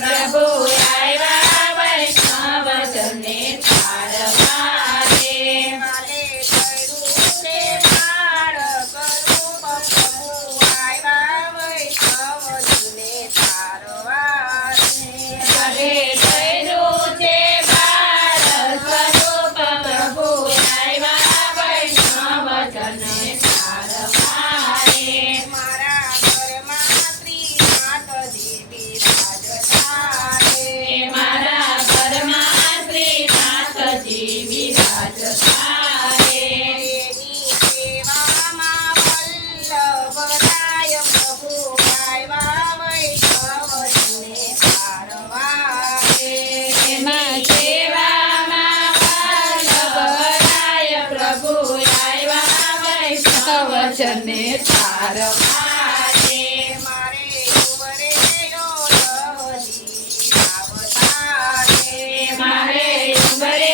પ્રભુ આવ્યા વૈષ્ણવજનને તારવા રે. મારે કર્યું છે બાળક રૂપ પ્રભુ આવ્યા વૈષ્ણવજનને તારવા રે. ઘરે કર્યું છે બાળ સ્વરૂપ પ્રભુ આવ્યા વૈષ્ણવજનને તારવા રે. મારા ઘરમાં શ્રીનાથજી બિરાજતા રે. મારા ઘરમાં શ્રીનાથજી બિરાજતા રે. એની સેવામાં વલ્લભરાય પ્રભુ આવ્યા વૈષ્ણવજનને તારવા રે. એમાં સેવામાં વલ્લભરાય પ્રભુ આવ્યા વૈષ્ણવજનને તારવા રે. મારે ઉંબરે ઓઢવજી આવતા રે. મારે ઉંબરે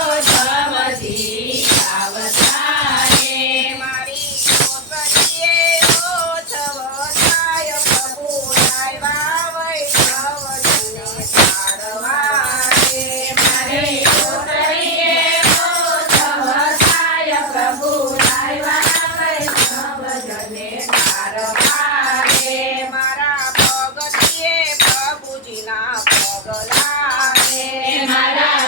ઓઢવજી આવતા રે. મારી કોસળીએ ઓછવતાય પ્રભુ આવ્યા વૈષ્ણવજનને તારવા રે. મારે કોસળીએ ઓઢવતાય પ્રભુ આવ્યા વૈષ્ણવજનને તારવા રે. મારા પગથિયે પ્રભુજીના પગલા રે. મારા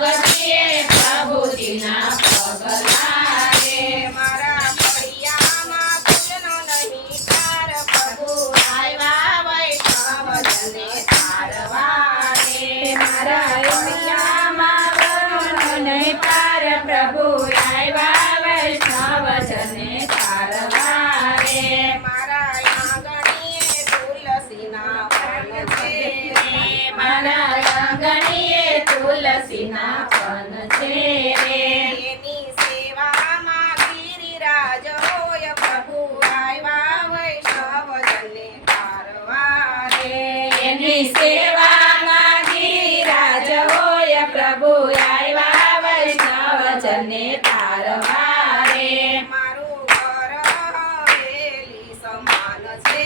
પગથિયે પ્રભુજીના પગલા રે. મારા ફળિયામાં ફૂલનો નહીં તાર પ્રભુ આવ્યા વૈષ્ણવજનને તારવા રે. મારા ફળિયામાં ફૂલનો નહીં પાર પ્રભુ આવ્યા વૈષ્ણવજનને તારવા રે. મારા આંગણીએ તુલસીના પાન છે રે. મારા આંગણીએ તુલસીના પાન છે રે. એની સેવામાં ગિરિરાજ હોય પ્રભુ આવ્યા વૈષ્ણવજનને તારવા રે. એની સેવામાં ગિરિરાજ હોય પ્રભુ આવ્યા વૈષ્ણવજનને તારવા રે. મારું ઘર હવેલી સમાન છે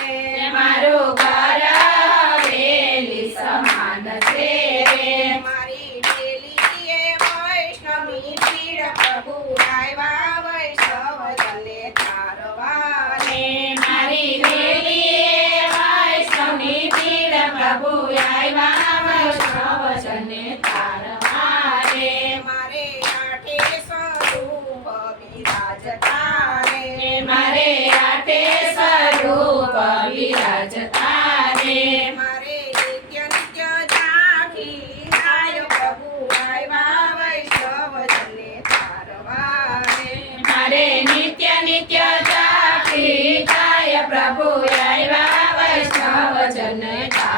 રે. મારું ઘર હવેલી સમાન છે રે. મારી ડેલીએ વૈષ્ણવી ભીડ પ્રભુ આવ્યા વૈષ્ણવજનને તારવા રે. મારી વેલીએ વૈષ્ણવની ભીડ પ્રભુ આવ્યા વૈષ્ણવજનને તારવા રે. મારે આઠે સ્વરૂપ બિરાજતા રે. મારે આઠે સ્વરૂપ વિરાજતા રે. મારે નિત્ય નિત્ય ઝાંખી થાય પ્રભુ આવ્યા વૈષ્ણવજનને તારવા રે. મારે નિત્ય નિત્ય ઝાંખી થાય પ્રભુ આવ્યા વૈષ્ણવજનને તારવા